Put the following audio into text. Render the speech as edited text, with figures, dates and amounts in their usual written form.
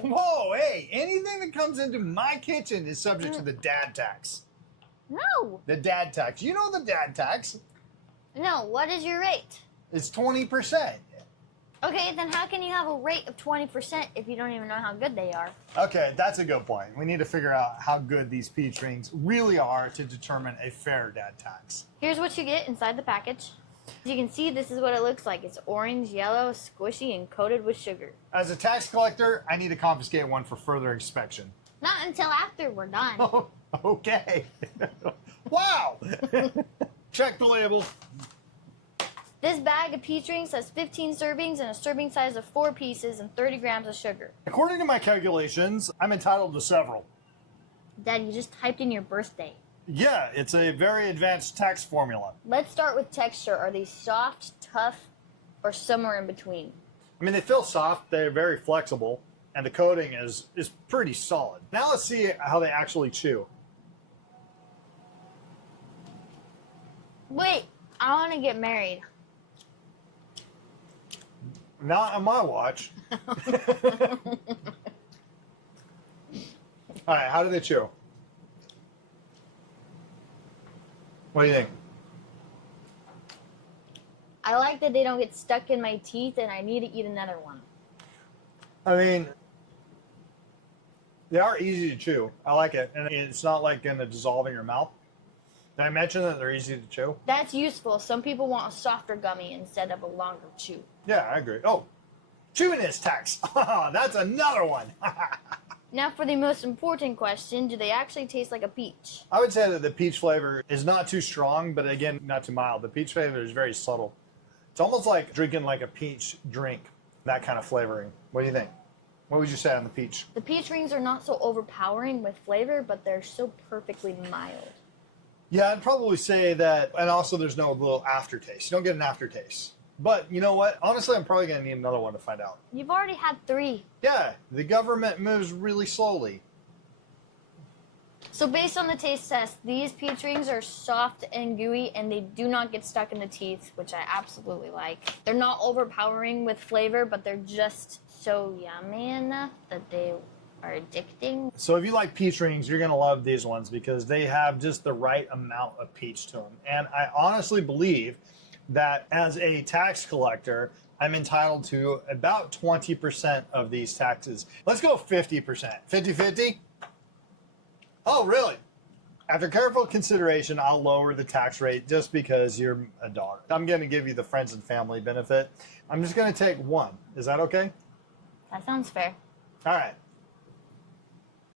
fine. Whoa, hey, anything that comes into my kitchen is subject to the dad tax. No. The dad tax. You know the dad tax. No, what is your rate? It's 20%. Okay, then how can you have a rate of 20% if you don't even know how good they are? Okay, that's a good point. We need to figure out how good these peach rings really are to determine a fair dad tax. Here's what you get inside the package. As you can see, this is what it looks like. It's orange, yellow, squishy, and coated with sugar. As a tax collector, I need to confiscate one for further inspection. Not until after we're done. Oh, okay. Wow. Check the label. This bag of peach rings has 15 servings and a serving size of 4 pieces and 30 grams of sugar. According to my calculations, I'm entitled to several. Dad, you just typed in your birthday. Yeah, it's a very advanced tax formula. Let's start with texture. Are they soft, tough, or somewhere in between? I mean, they feel soft, they're very flexible, and the coating is pretty solid. Now let's see how they actually chew. Wait, I want to get married. Not on my watch. All right, how do they chew? What do you think? I like that they don't get stuck in my teeth and I need to eat another one. I mean, they are easy to chew. I like it. And it's not like going to dissolve in your mouth. Did I mention that they're easy to chew? That's useful. Some people want a softer gummy instead of a longer chew. Yeah, I agree. Oh, chewiness tax. That's another one. Now for the most important question, do they actually taste like a peach? I would say that the peach flavor is not too strong, but again, not too mild. The peach flavor is very subtle. It's almost like drinking like a peach drink, that kind of flavoring. What do you think? What would you say on the peach? The peach rings are not so overpowering with flavor, but they're so perfectly mild. Yeah, I'd probably say that, and also there's no little aftertaste. You don't get an aftertaste. But you know what? Honestly, I'm probably going to need another one to find out. You've already had 3. Yeah, the government moves really slowly. So based on the taste test, these peach rings are soft and gooey and they do not get stuck in the teeth, which I absolutely like. They're not overpowering with flavor, but they're just so yummy enough that they are addicting. So if you like peach rings, you're going to love these ones because they have just the right amount of peach to them. And I honestly believe that as a tax collector, I'm entitled to about 20% of these taxes. Let's go 50%. 50-50? Oh, really? After careful consideration, I'll lower the tax rate just because you're a daughter. I'm going to give you the friends and family benefit. I'm just going to take 1. Is that okay? That sounds fair. All right.